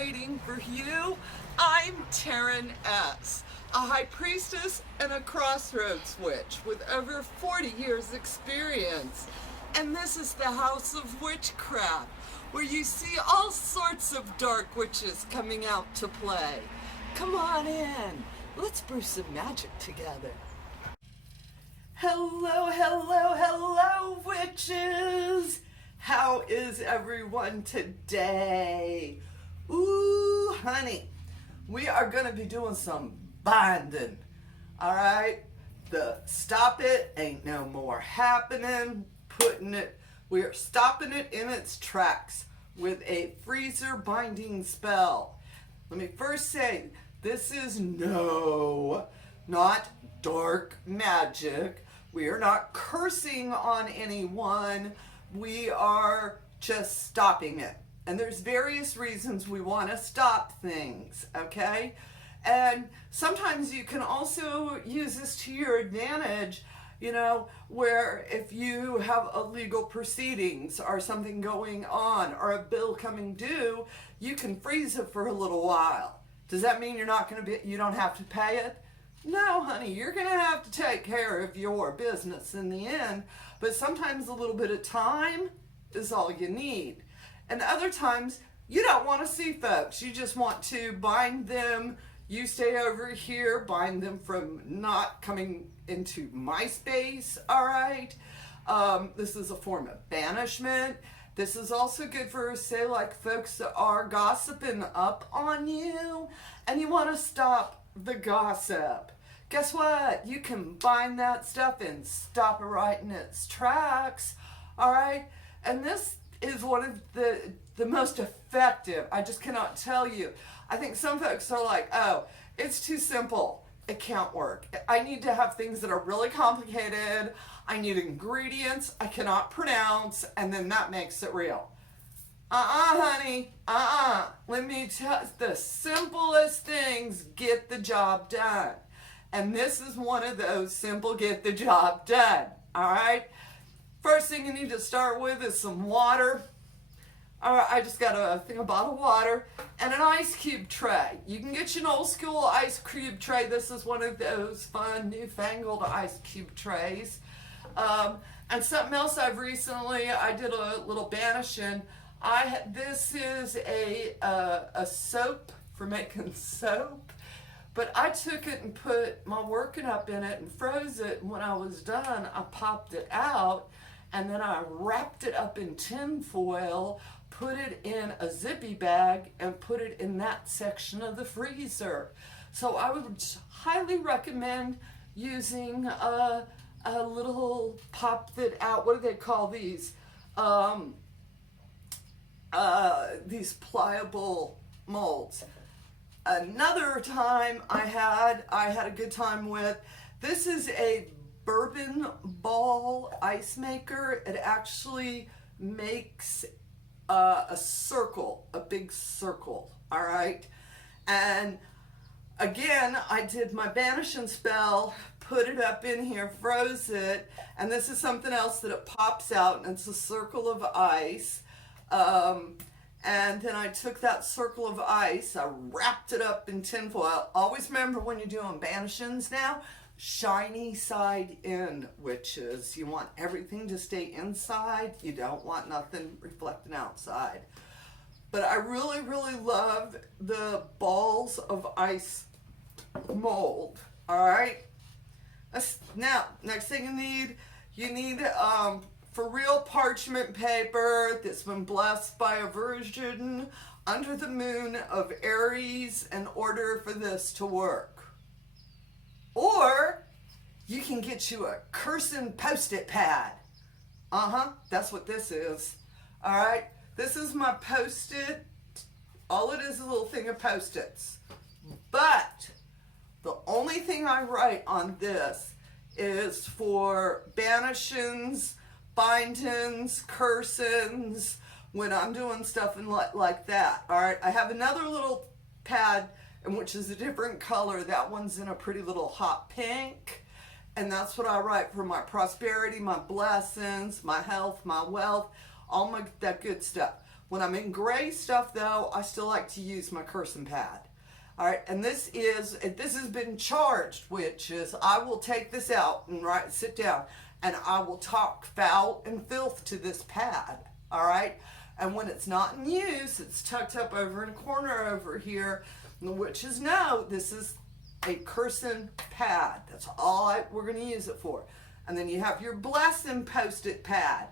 waiting for you. I'm Taren S, a high priestess and a crossroads witch with over 40 years experience. And this is the House of Witchcraft, where you see all sorts of dark witches coming out to play. Come on in. Let's brew some magic together. Hello, hello, hello, witches! How is everyone today? Ooh, honey, we are going to be doing some binding, all right? The stop it ain't no more happening, we are stopping it in its tracks with a freezer binding spell. Let me first say, this is not dark magic. We are not cursing on anyone. We are just stopping it. And there's various reasons we want to stop things, okay? And sometimes you can also use this to your advantage, you know, where if you have a legal proceedings or something going on or a bill coming due, you can freeze it for a little while. Does that mean you don't have to pay it? No, honey, you're going to have to take care of your business in the end, but sometimes a little bit of time is all you need. And other times, you don't want to see folks. You just want to bind them. You stay over here, bind them from not coming into my space, all right? This is a form of banishment. This is also good for, say, like folks that are gossiping up on you and you want to stop the gossip. Guess what? You can bind that stuff and stop it right in its tracks, all right? And this is one of the most effective. I just cannot tell you. I think some folks are like, oh, it's too simple. It can't work. I need to have things that are really complicated. I need ingredients I cannot pronounce, and then that makes it real. Honey, let me tell you, the simplest things get the job done. And this is one of those simple get the job done, all right? First thing you need to start with is some water. All right, I just got a bottle of water and an ice cube tray. You can get you an old school ice cube tray. This is one of those fun, newfangled ice cube trays. And something else I did a little banishing. This is a soap for making soap, but I took it and put my working up in it and froze it. And when I was done, I popped it out and then I wrapped it up in tin foil, put it in a zippy bag, and put it in that section of the freezer. So I would highly recommend using a little pop that out. What do they call these? These pliable molds. Another time I had a good time with, this is a bourbon ball ice maker. It actually makes a circle, a big circle, all right? And again, I did my banishing spell, put it up in here, froze it, and this is something else that it pops out, and it's a circle of ice. And then I took that circle of ice, I wrapped it up in tinfoil. Always remember when you're doing banishings now, shiny side in, witches. You want everything to stay inside. You don't want nothing reflecting outside. But I really, really love the balls of ice mold, all right? Now, next thing you need for real parchment paper that's been blessed by a virgin under the moon of Aries in order for this to work. Or you can get you a cursing Postit Pad. That's what this is. All right, this is my Post-it. All it is a little thing of Post-its. But the only thing I write on this is for banishings, bindings, cursings, when I'm doing stuff like that. All right, I have another little pad, which is a different color. That one's in a pretty little hot pink. And that's what I write for my prosperity, my blessings, my health, my wealth, all that good stuff. When I'm in gray stuff though, I still like to use my cursing pad. All right, and this has been charged, which is I will take this out and sit down, and I will talk foul and filth to this pad. All right, and when it's not in use, it's tucked up over in a corner over here. And the witches know this is a cursing pad. That's all we're going to use it for. And then you have your blessing Postit Pad.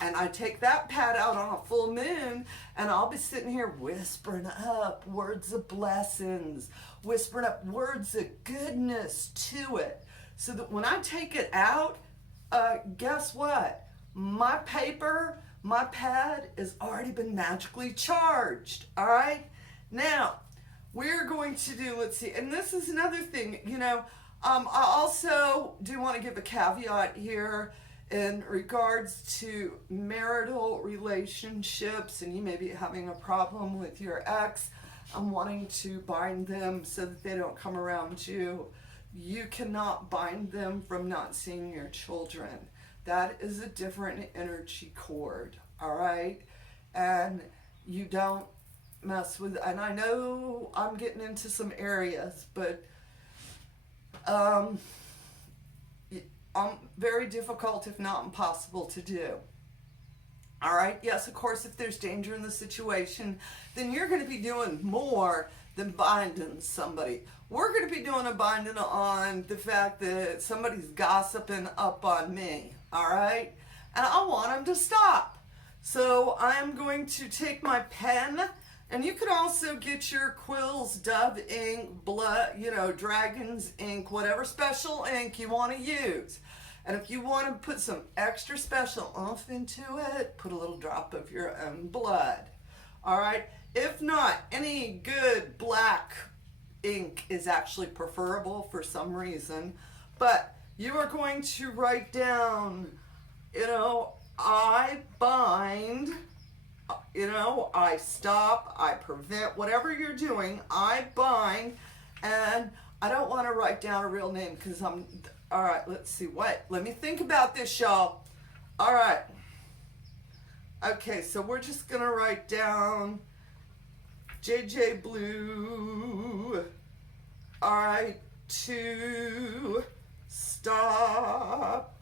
And I take that pad out on a full moon, and I'll be sitting here whispering up words of blessings, whispering up words of goodness to it, so that when I take it out, guess what? My paper, my pad has already been magically charged, all right? Now, we're going to do, let's see, and this is another thing, I also do want to give a caveat here in regards to marital relationships, and you may be having a problem with your ex and wanting to bind them so that they don't come around you. You cannot bind them from not seeing your children. That is a different energy cord, all right? And you don't mess with, and I know I'm getting into some areas, but very difficult, if not impossible, to do. All right, yes, of course, if there's danger in the situation, then you're going to be doing more than binding somebody. We're going to be doing a binding on the fact that somebody's gossiping up on me, all right? And I want them to stop. So I'm going to take my pen, and you could also get your quills, Dove ink, blood, dragon's ink, whatever special ink you want to use. And if you want to put some extra special oomph into it, put a little drop of your own blood. All right? If not, any good black ink is actually preferable for some reason. But you are going to write down, I bind, I stop, I prevent, whatever you're doing, I bind, and I don't want to write down a real name because all right, let's see, let me think about this, y'all. All right. Okay, so we're just going to write down JJ Blue, all right, to stop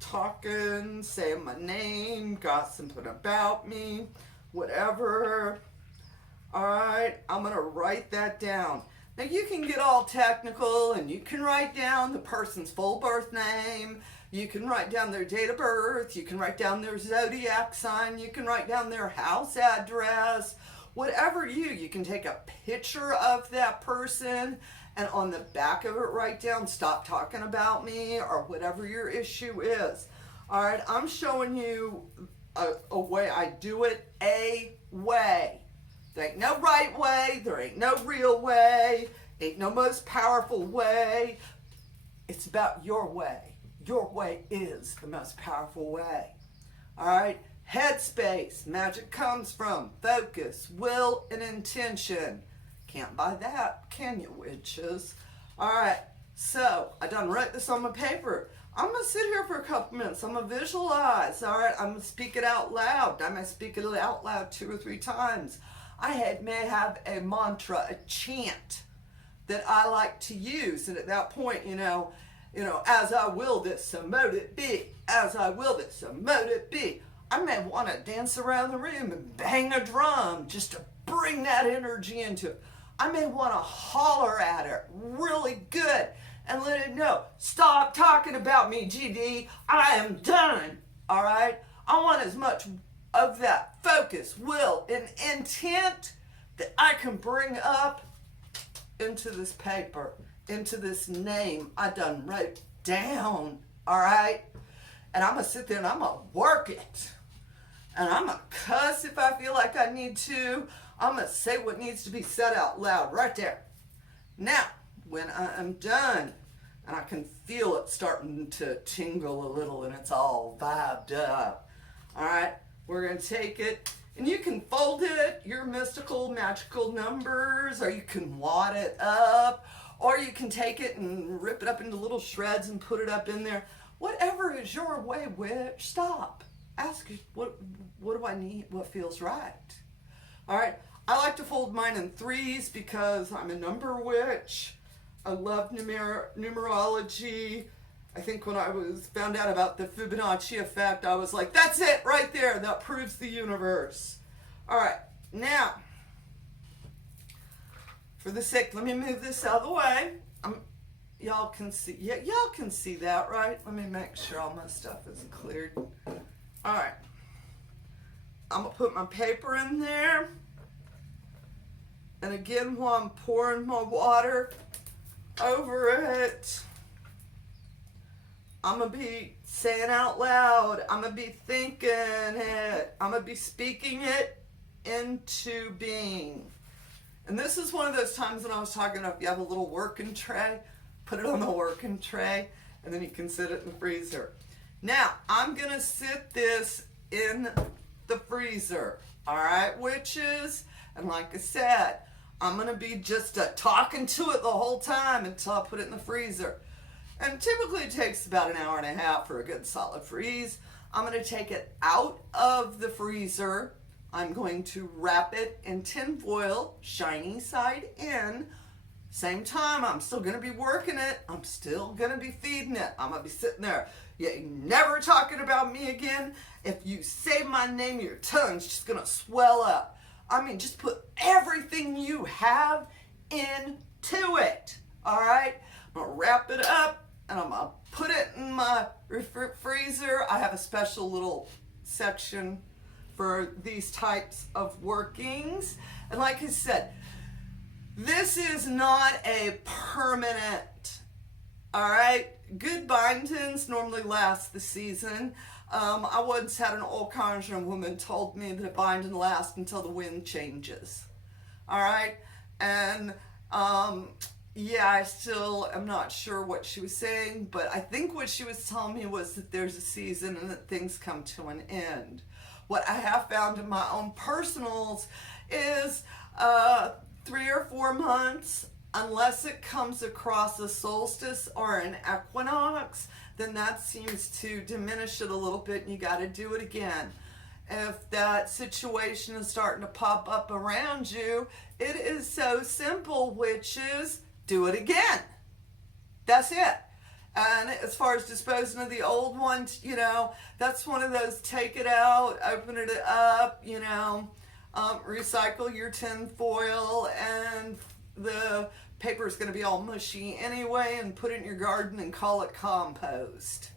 talking, saying my name, gossiping about me, whatever. All right, I'm going to write that down. Now, you can get all technical, and you can write down the person's full birth name. You can write down their date of birth. You can write down their zodiac sign. You can write down their house address. Whatever you can take a picture of that person, and on the back of it write down, stop talking about me, or whatever your issue is. All right, I'm showing you a way I do it, a way. There ain't no right way, there ain't no real way, ain't no most powerful way. It's about your way. Your way is the most powerful way. All right, headspace, magic comes from focus, will, and intention. Can't buy that, can you, witches? All right, so I done wrote this on my paper. I'm going to sit here for a couple minutes. I'm going to visualize, all right? I'm going to speak it out loud. I may speak it out loud 2 or 3 times. I may have a mantra, a chant that I like to use. And at that point, as I will this, so mote it be. As I will this, so mote it be. I may want to dance around the room and bang a drum just to bring that energy into it. I may want to holler at it really good and let it know, stop talking about me, GD. I am done. All right? I want as much of that focus, will, and intent that I can bring up into this paper, into this name I done wrote down, all right? And I'm going to sit there and I'm going to work it. And I'm going to cuss if I feel like I need to. I'm going to say what needs to be said out loud right there. Now, when I am done, and I can feel it starting to tingle a little and it's all vibed up, all right? We're going to take it, and you can fold it, your mystical, magical numbers, or you can wad it up, or you can take it and rip it up into little shreds and put it up in there. Whatever is your way, witch, stop. ask you, what do I need? What feels right? All right. I like to fold mine in threes because I'm a number witch. I love numerology. I think when I found out about the Fibonacci effect, I was like, that's it right there. That proves the universe. All right. Now, for the sake, let me move this out of the way. Y'all can see, yeah, y'all can see that, right? Let me make sure all my stuff is cleared. All right. I'm gonna put my paper in there. And again, while I'm pouring my water over it, I'm gonna be saying out loud, I'm gonna be thinking it, I'm gonna be speaking it into being. And this is one of those times when I was talking about if you have a little working tray, put it on the working tray, and then you can sit it in the freezer. Now, I'm gonna sit this in the freezer, all right, witches? And like I said, I'm gonna be just talking to it the whole time until I put it in the freezer. And typically it takes about an hour and a half for a good solid freeze. I'm gonna take it out of the freezer. I'm going to wrap it in tin foil, shiny side in. Same time, I'm still gonna be working it. I'm still gonna be feeding it. I'm gonna be sitting there. You ain't never talking about me again. If you say my name, your tongue's just gonna swell up. I mean, just put everything you have into it, all right? I'm gonna wrap it up and I'm gonna put it in my freezer. I have a special little section for these types of workings. And like I said, this is not a permanent, all right? Good bindings normally last the season. I once had an old conjuring woman told me that a binding lasts until the wind changes, all right? And yeah, I still am not sure what she was saying, but I think what she was telling me was that there's a season and that things come to an end. What I have found in my own personals is 3 or 4 months, unless it comes across a solstice or an equinox, then that seems to diminish it a little bit and you got to do it again. If that situation is starting to pop up around you, it is so simple, witches, do it again. That's it. And as far as disposing of the old ones, you know, that's one of those, take it out, open it up, you know, recycle your tin foil, and the paper is going to be all mushy anyway, and put it in your garden and call it compost.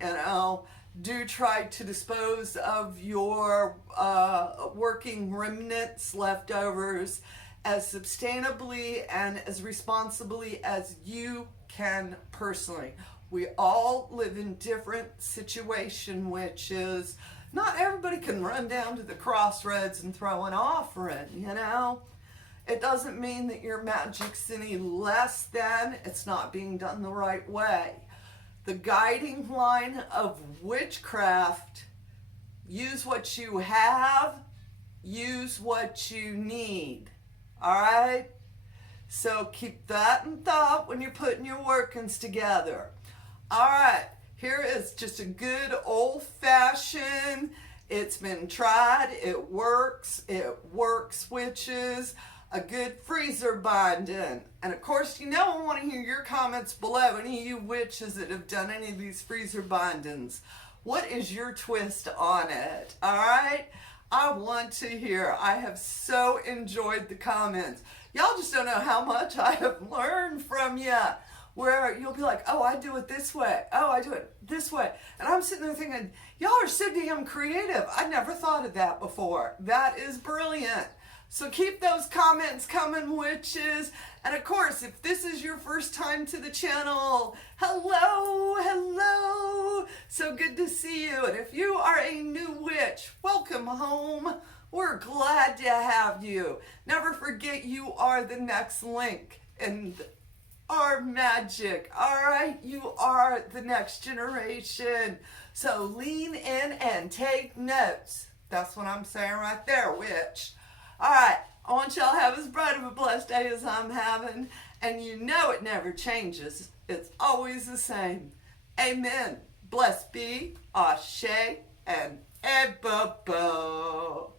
You know, do try to dispose of your working remnants, leftovers, as sustainably and as responsibly as you can personally. We all live in different situation, which is not everybody can run down to the crossroads and throw an offering, you know. It doesn't mean that your magic's any less than, it's not being done the right way. The guiding line of witchcraft, use what you have, use what you need, all right? So keep that in thought when you're putting your workings together. All right, here is just a good old-fashioned, it's been tried, it works, witches, a good freezer binding. And of course, you know, I want to hear your comments below, any of you witches that have done any of these freezer bindings. What is your twist on it, all right? I want to hear. I have so enjoyed the comments. Y'all just don't know how much I have learned from you, where you'll be like, oh, I do it this way. Oh, I do it this way. And I'm sitting there thinking, y'all are so damn creative. I never thought of that before. That is brilliant. So keep those comments coming, witches. And of course, if this is your first time to the channel, hello, hello. So good to see you. And if you are a new witch, welcome home. We're glad to have you. Never forget, you are the next link in our magic. All right, you are the next generation. So lean in and take notes. That's what I'm saying right there, witch. All right, I want y'all to have as bright of a blessed day as I'm having, and you know it never changes. It's always the same. Amen. Blessed be. Ashe. and bo.